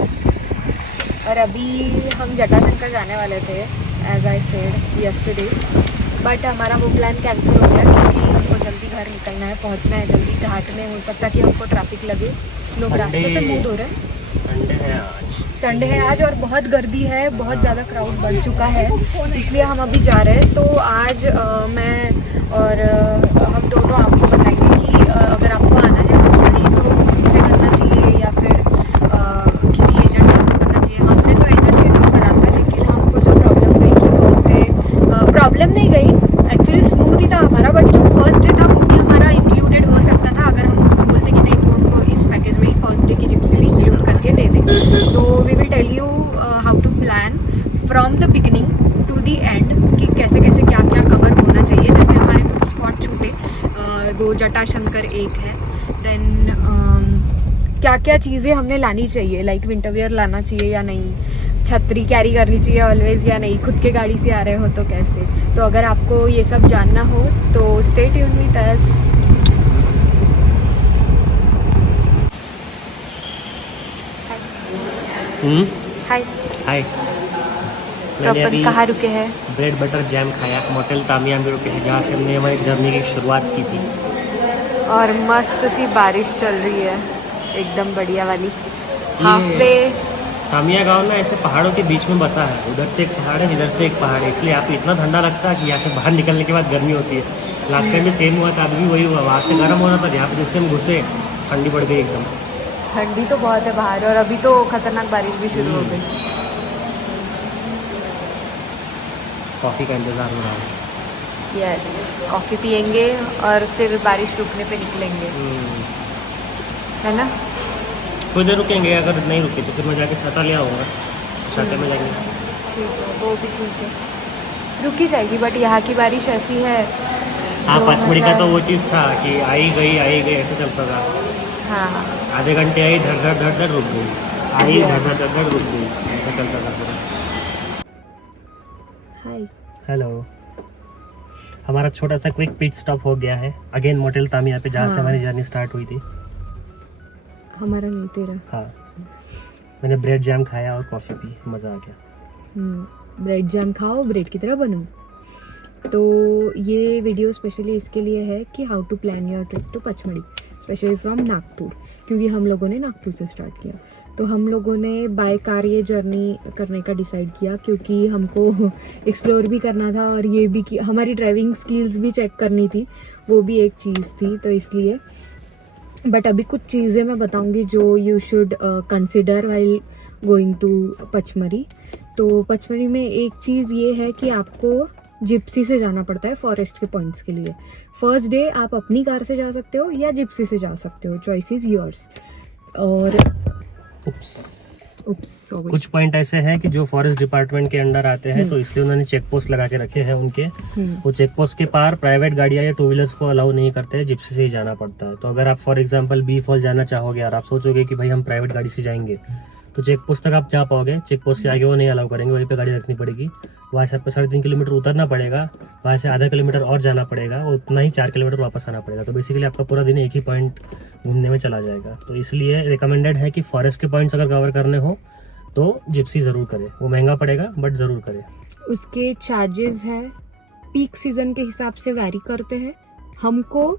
और अभी हम जटाशंकर जाने वाले थे as I said yesterday, but हमारा वो प्लान कैंसिल हो गया क्योंकि हमको जल्दी घर निकलना है, पहुंचना है जल्दी। घाट में हो सकता है कि हमको ट्रैफिक लगे, लोग रास्ते पे मूव हो रहे हैं। संडे है आज और बहुत गर्दी है, बहुत ज़्यादा क्राउड बढ़ चुका है, इसलिए हम अभी जा रहे हैं। तो आज मैं और हम दोनों आपको बताएंगे कि अगर आपको आना है पचमढ़ी तो खुद से करना चाहिए या फिर किसी एजेंट को करना चाहिए। हमने तो एजेंट के थ्रू करा था, लेकिन हमको जो प्रॉब्लम गई कि फर्स्ट डे प्रॉब्लम नहीं गई, एक्चुअली स्मूथ ही था हमारा, बट जो फर्स्ट डे था वो भी हमारा इंक्लूडेड हो सकता था अगर हम उसको बोलते कि नहीं तो हमको इस पैकेज में ही फर्स्ट डे की जिप्सी भी इंक्लूड करके दे दें। तो we will tell you how to plan from the beginning to the end कि कैसे कैसे क्या क्या कवर होना चाहिए। जैसे हमारे कुछ स्पॉट छूटे, वो जटाशंकर एक है, देन क्या क्या चीज़ें हमने लानी चाहिए, लाइक विंटर वियर लाना चाहिए या नहीं, छतरी कैरी करनी चाहिए ऑलवेज या नहीं, खुद के गाड़ी से आ रहे हो तो कैसे। तो अगर आपको ये सब जानना हो तो स्टे ट्यून विद अस। हाय हाय। तो अपन कहाँ रुके हैं? ब्रेड बटर जैम खाया, मोटेल तामिया में रुके हैं, जहाँ से हमने हमारी जर्नी की शुरुआत की थी। और मस्त सी बारिश चल रही है, एकदम बढ़िया वाली। हाफवे तामिया गांव ना ऐसे पहाड़ों के बीच में बसा है, उधर से एक पहाड़ है, इधर से एक पहाड़ है, इसलिए यहाँ पे इतना ठंडा लगता है कि यहाँ से बाहर निकलने के बाद गर्मी होती है। लास्ट टाइम भी सेम हुआ था, अभी भी वही हुआ, वहाँ से गर्म हो रहा था, यहाँ पे जैसे हम घुसे ठंडी पड़ गई एकदम। ठंडी तो बहुत है बाहर, और अभी तो खतरनाक बारिश भी शुरू हो गई। कॉफ़ी का इंतज़ार हो रहा है। यस, कॉफ़ी पियेंगे और फिर बारिश रुकने पे निकलेंगे, है ना? थोड़ी देर रुकेंगे, अगर नहीं रुके तो फिर मैं जाके छाता ले आऊँगा, छाते में जाएंगे। ठीक है, वो भी ठीक है, रुकी जाएगी, बट यहाँ की बारिश ऐसी है। हाँ, पचमढ़ी का तो वो चीज़ था कि आई गई ऐसे चलता था। हाँ, आधे घंटे आई, धड़ धड़ धड़ धड़ रुक गई, आई धड़ धड़ धड़ धड़ रुक गई, ऐसा चलता था पूरा। हाय, हेलो। हमारा छोटा सा क्विक पिट स्टॉप हो गया है अगेन मोटेल तामिया पे, जहाँ से हमारी जर्नी स्टार्ट हुई थी। हमारा नहीं तेरा। हाँ, मैंने ब्रेड जैम खाया और कॉफ़ी पी, मज़ा आ गया। ब्रेड जैम खाओ, ब्रेड की तरह बनो। तो ये वीडियो स्पेशली इसके लिए है कि how to plan your trip to Pachmarhi, specially from Nagpur, क्योंकि हम लोगों ने नागपुर से स्टार्ट किया। तो हम लोगों ने बाय कार ये जर्नी करने का डिसाइड किया क्योंकि हमको एक्सप्लोर भी करना था और ये भी कि हमारी ड्राइविंग स्किल्स भी चेक करनी थी, वो भी एक चीज़ थी, तो इसलिए। बट अभी कुछ चीज़ें मैं बताऊंगी जो you should consider while going to Pachmarhi. तो पचमढ़ी में एक चीज़ ये है कि आपको जिप्सी से जाना पड़ता है फॉरेस्ट के पॉइंट्स के लिए। फर्स्ट डे आप अपनी कार से जा सकते हो या जिप्सी से जा सकते हो, चॉइस इज योर्स। और कुछ पॉइंट ऐसे हैं कि जो फॉरेस्ट डिपार्टमेंट के अंडर आते हैं, तो इसलिए उन्होंने चेक पोस्ट लगा के रखे हैं उनके। वो चेक पोस्ट के पार प्राइवेट गाड़ियां या टू व्हीलर्स को अलाउ नहीं करते हैं, जिप्सी से ही जाना पड़ता है। तो अगर आप फॉर एग्जांपल बी फॉल जाना चाहोगे और आप सोचोगे कि भाई हम प्राइवेट गाड़ी से जाएंगे, तो चेक पोस्ट तक आप जा पाओगे, चेक पोस्ट के आगे वो नहीं अलाउ करेंगे, वहीं पे गाड़ी रखनी पड़ेगी। वहाँ से आपको 3.5 किलोमीटर उतरना पड़ेगा, वहाँ से आधा किलोमीटर और जाना पड़ेगा, उतना ही 4 किलोमीटर वापस आना पड़ेगा। तो बेसिकली आपका पूरा दिन एक ही पॉइंट घूमने में चला जाएगा। तो इसलिए रिकमेंडेड है कि फॉरेस्ट के पॉइंट्स अगर कवर करने हो तो जिप्सी ज़रूर करें, वो महंगा पड़ेगा बट ज़रूर करें। उसके चार्जेस है पीक सीजन के हिसाब से वैरी करते हैं। हमको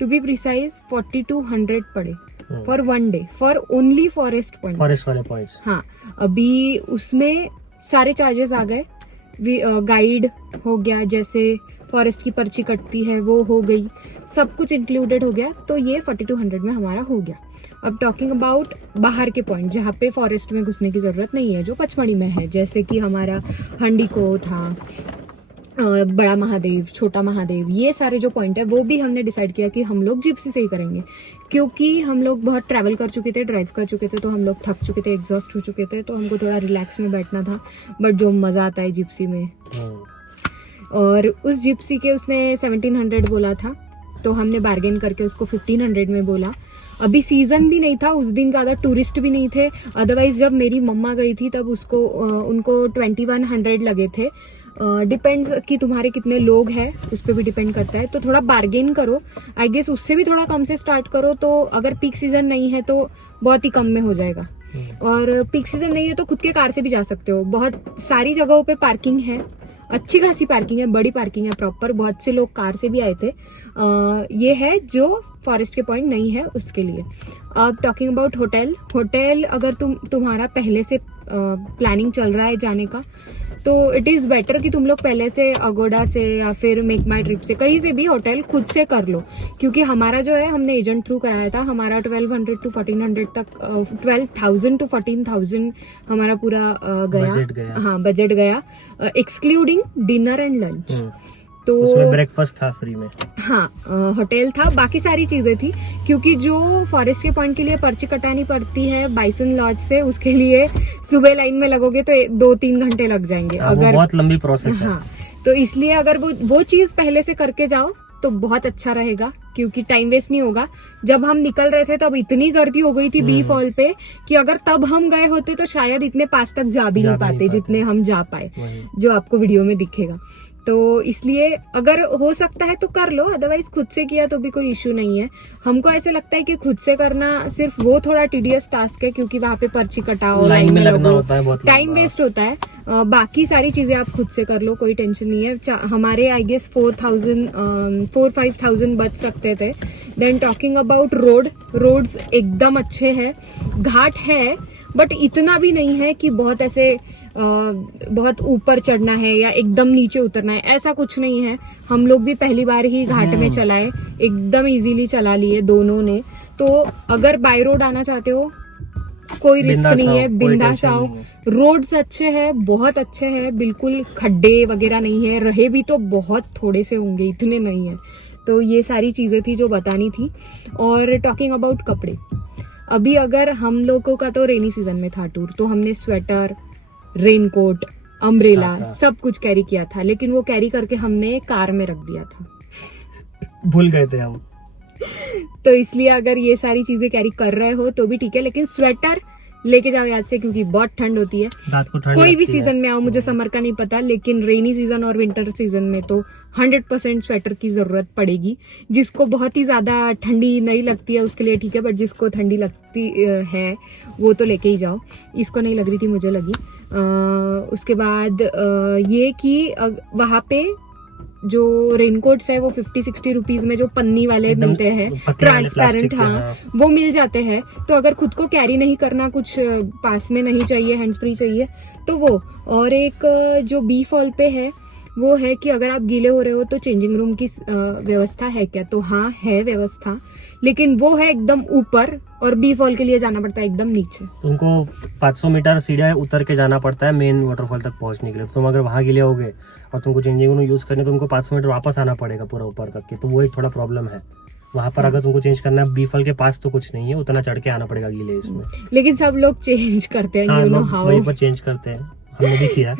टू बी प्रिसाइज 4200 पड़े for one day for only forest point, forest वाले पॉइंट्स। हाँ, अभी उसमें सारे चार्जेस आ गए, गाइड हो गया, जैसे फॉरेस्ट की पर्ची कटती है वो हो गई, सब कुछ इंक्लूडेड हो गया। तो ये 4200 में हमारा हो गया। अब टॉकिंग अबाउट बाहर के पॉइंट जहाँ पे फॉरेस्ट में घुसने की ज़रूरत नहीं है, जो पचमढ़ी में है, जैसे कि हमारा हंडीको था, बड़ा महादेव, छोटा महादेव, ये सारे जो पॉइंट है वो भी हमने डिसाइड किया कि हम लोग जिप्सी से ही करेंगे, क्योंकि हम लोग बहुत ट्रैवल कर चुके थे, ड्राइव कर चुके थे, तो हम लोग थक चुके थे, एग्जॉस्ट हो चुके थे, तो हमको थोड़ा रिलैक्स में बैठना था। बट जो मज़ा आता है जिप्सी में, और उस जिप्सी के उसने 1700 बोला था, तो हमने बार्गेन करके उसको 1500 में बोला। अभी सीजन भी नहीं था उस दिन, ज़्यादा टूरिस्ट भी नहीं थे, अदरवाइज जब मेरी मम्मा गई थी तब उनको 2100 लगे थे। डिपेंड्स कि तुम्हारे कितने लोग हैं, उस पर भी डिपेंड करता है। तो थोड़ा बार्गेन करो, आई गेस उससे भी थोड़ा कम से स्टार्ट करो, तो अगर पीक सीजन नहीं है तो बहुत ही कम में हो जाएगा। और पीक सीजन नहीं है तो खुद के कार से भी जा सकते हो। बहुत सारी जगहों पे पार्किंग है, अच्छी खासी पार्किंग है, बड़ी पार्किंग है प्रॉपर। बहुत से लोग कार से भी आए थे। ये है जो फॉरेस्ट के पॉइंट नहीं है उसके लिए। अब टॉकिंग अबाउट होटल, अगर तुम्हारा पहले से प्लानिंग चल रहा है जाने का, तो इट इज़ बेटर कि तुम लोग पहले से अगोडा से या फिर मेक माई ट्रिप से कहीं से भी होटल खुद से कर लो। क्योंकि हमारा जो है हमने एजेंट थ्रू कराया था, हमारा 1200 to 1400 तक 12,000 to 14,000 हमारा पूरा बजट गया। हाँ बजट गया, एक्सक्लूडिंग डिनर एंड लंच। तो उसमें ब्रेकफास्ट था फ्री में। हाँ होटल था, बाकी सारी चीजें थी। क्योंकि जो फॉरेस्ट के पॉइंट के लिए पर्ची कटानी पड़ती है बाइसन लॉज से, उसके लिए सुबह लाइन में लगोगे तो 2-3 घंटे लग जाएंगे। अगर बहुत लंबी प्रोसेस है। हाँ, तो इसलिए अगर वो चीज पहले से करके जाओ तो बहुत अच्छा रहेगा, क्योंकि टाइम वेस्ट नहीं होगा। जब हम निकल रहे थे तब इतनी गर्दी हो गई थी बी फॉल पे कि अगर तब हम गए होते तो शायद इतने पास तक जा भी नहीं पाते जितने हम जा पाए, जो आपको वीडियो में दिखेगा। तो इसलिए अगर हो सकता है तो कर लो, अदरवाइज खुद से किया तो भी कोई इश्यू नहीं है। हमको ऐसे लगता है कि खुद से करना सिर्फ वो थोड़ा टीडियस टास्क है, क्योंकि वहां पे पर्ची कटाओ, लाइन में लगो, टाइम वेस्ट होता है। बाकी सारी चीजें आप खुद से कर लो, कोई टेंशन नहीं है। हमारे आई गेस 4,000-5,000 बच सकते थे। देन टॉकिंग अबाउट रोड्स एकदम अच्छे हैं। घाट है बट इतना भी नहीं है कि बहुत ऐसे बहुत ऊपर चढ़ना है या एकदम नीचे उतरना है, ऐसा कुछ नहीं है। हम लोग भी पहली बार ही घाट में चलाए, एकदम इजीली चला लिए दोनों ने। तो अगर बाय रोड आना चाहते हो कोई रिस्क नहीं है, बिंदास आओ। रोड्स अच्छे हैं, बहुत अच्छे हैं, बिल्कुल खड्डे वगैरह नहीं है, रहे भी तो बहुत थोड़े से होंगे, इतने नहीं है। तो ये सारी चीजें थी जो बतानी थी। और टॉकिंग अबाउट कपड़े, अभी अगर हम लोगों का तो रेनी सीजन में था टूर, तो हमने स्वेटर, रेनकोट, अम्ब्रेला सब कुछ कैरी किया था, लेकिन वो कैरी करके हमने कार में रख दिया था, भूल गए थे हम। तो इसलिए अगर ये सारी चीजें कैरी कर रहे हो तो भी ठीक है, लेकिन स्वेटर लेके जाओ याद से, क्योंकि बहुत ठंड होती है। रात को ठंड कोई भी लगती है। सीजन में आओ, मुझे समर का नहीं पता, लेकिन रेनी सीजन और विंटर सीजन में तो 100% स्वेटर की जरूरत पड़ेगी। जिसको बहुत ही ज्यादा ठंडी नहीं लगती है उसके लिए ठीक है, बट जिसको ठंडी लगती है वो तो लेके ही जाओ। इसको नहीं लग रही थी, मुझे लगी। उसके बाद ये कि वहाँ पे जो रेनकोट्स है वो 50-60 रुपीज में जो पन्नी वाले मिलते हैं, ट्रांसपेरेंट, हाँ वो मिल जाते हैं। तो अगर खुद को कैरी नहीं करना, कुछ पास में नहीं चाहिए, हैंड्स फ्री चाहिए, तो वो। और एक जो बी फॉल पे है वो है कि अगर आप गीले हो रहे हो तो चेंजिंग रूम की व्यवस्था है क्या? तो हाँ है व्यवस्था, लेकिन वो है एकदम ऊपर, और बी फॉल के लिए जाना पड़ता है एकदम नीचे। तुमको 500 मीटर सीढ़ियाँ उतर के जाना पड़ता है मेन वाटरफॉल तक पहुंचने के लिए। तुम अगर वहां गीले होगे और तुमको चेंजिंग रूम यूज करने, तो तुमको 500 मीटर वापस आना पड़ेगा पूरा ऊपर तक के। तो वो एक थोड़ा प्रॉब्लम है वहां पर। अगर तुमको चेंज करना है, बी फॉल के पास तो कुछ नहीं है, उतना चढ़ के आना पड़ेगा गीले इसमें। लेकिन सब लोग चेंज करते हैं, यू नो हाउ। वहीं पर चेंज करते हैं, हमने भी किया।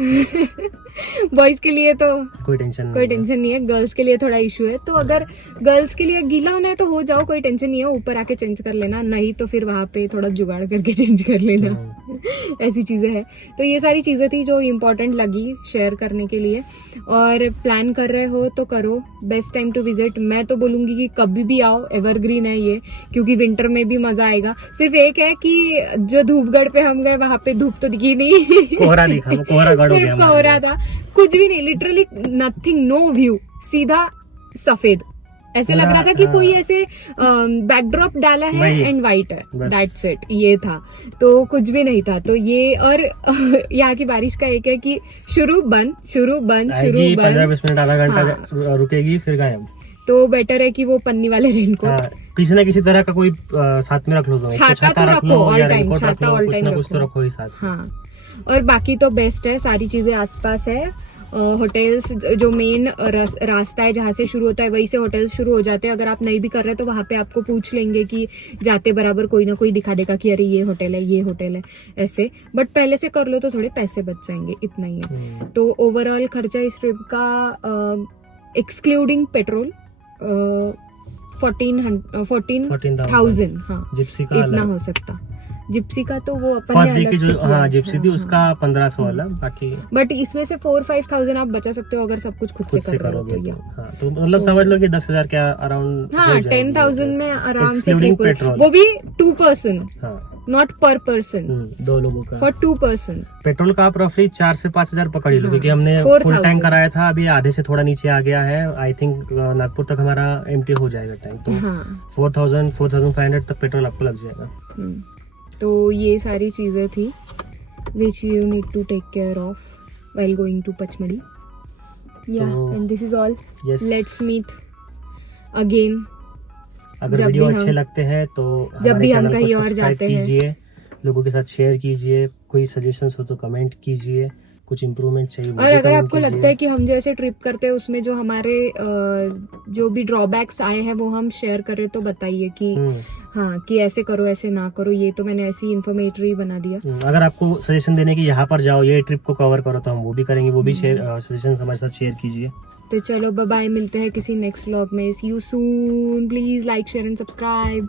बॉयज के लिए तो कोई टेंशन नहीं है, गर्ल्स के लिए थोड़ा इशू है। तो अगर गर्ल्स के लिए गीला होना है तो हो जाओ, कोई टेंशन नहीं है, ऊपर आके चेंज कर लेना, नहीं तो फिर वहां पे थोड़ा जुगाड़ करके चेंज कर लेना। ऐसी चीजें हैं। तो ये सारी चीजें थी जो इम्पोर्टेंट लगी शेयर करने के लिए। और प्लान कर रहे हो तो करो, बेस्ट टाइम टू विजिट। मैं तो बोलूंगी कि कभी भी आओ, एवरग्रीन है ये, क्योंकि विंटर में भी मजा आएगा। सिर्फ एक है कि जो धूपगढ़ पे हम गए वहां पे धूप तो दिखी नहीं, कोहरा दिखा, कोहरा गढ़ हो गया, सिर्फ कोहरा था, कुछ भी नहीं, लिटरली नथिंग, नो व्यू, सीधा सफेद। ऐसे लग रहा था कि कोई ऐसे बैकड्रॉप डाला है एंड वाइट है, दैट्स इट, ये था। तो कुछ भी नहीं था। तो ये, और यहाँ की बारिश का एक है कि शुरू बंद 15-20 मिनट, आधा घंटा रुकेगी, फिर गायब। तो बेटर है कि वो पन्नी वाले रेनकोट किसी न किसी तरह का कोई साथ में रख लो, छाता तो रखो ऑल टाइम, छाता ऑल टाइम कुछ तो रखो ही साथ। हाँ, और बाकी तो बेस्ट है, सारी चीजें आसपास है। होटल्स, जो मेन रास्ता है जहाँ से शुरू होता है वहीं से होटल्स शुरू हो जाते हैं। अगर आप नहीं भी कर रहे तो वहाँ पे आपको पूछ लेंगे कि जाते बराबर कोई ना कोई दिखा देगा कि अरे ये होटल है, ये होटल है, ऐसे। बट पहले से कर लो तो थोड़े पैसे बच जाएंगे, इतना ही है। तो ओवरऑल खर्चा इस ट्रिप का एक्सक्लूडिंग पेट्रोल 14,000, हाँ जिप्सी का इतना हो सकता। जिप्सी का तो वो अपन फर्स्ट डे की जो जिप्सी थी उसका 1500 वाला, बाकी बट इसमें से 4-5,000 आप बचा सकते हो अगर सब कुछ खुद से कर रहे हो तो। हाँ, तो मतलब समझ लो कि 10,000 के अराउंड, हाँ 10,000 में आराम से पेट्रोल, वो भी 2 पर्सन। हाँ नॉट पर पर्सन, 2 लोगों का। For 2 person. पेट्रोल का आप रफली 4 से 5 हजार पकड़ ही लो, हाँ, क्योंकि हमने 4,000 फुल टैंक कराया था, अभी आधे से थोड़ा नीचे आ गया है। आई थिंक नागपुर तक हमारा एम्प्टी हो जाएगा टैंक, तो हाँ 4,500 तक पेट्रोल आपको लग जाएगा। तो ये सारी चीजें थी which you need to take care of while going to Pachmadi. Yeah, तो- and this is all. Yes. Let's meet again. अगर जब वीडियो भी अच्छे हम- लगते हैं तो जब हमारे भी हम चैनल को कहीं और सब्सक्राइब जाते हैं। कीजिए, लोगों के साथ शेयर कीजिए, कोई सजेशंस हो तो कमेंट कीजिए, कुछ इम्प्रूवमेंट चाहिए वो और भी अगर comment आपको कीजिए। लगता है कि हम जैसे ट्रिप करते हैं उसमें जो हमारे जो भी ड्रॉबैक्स आए हैं वो हम शेयर करें तो बताइए कि हाँ कि ऐसे करो ऐसे ना करो। ये तो मैंने ऐसी इन्फॉर्मेटरी बना दिया। अगर आपको सजेशन देने की यहाँ पर जाओ, ये ट्रिप को कवर करो, तो हम वो भी करेंगे, वो भी सजेशन हमारे साथ शेयर कीजिए। तो चलो बाय बाय, मिलते हैं किसी नेक्स्ट व्लॉग में। See you soon, please like share and subscribe.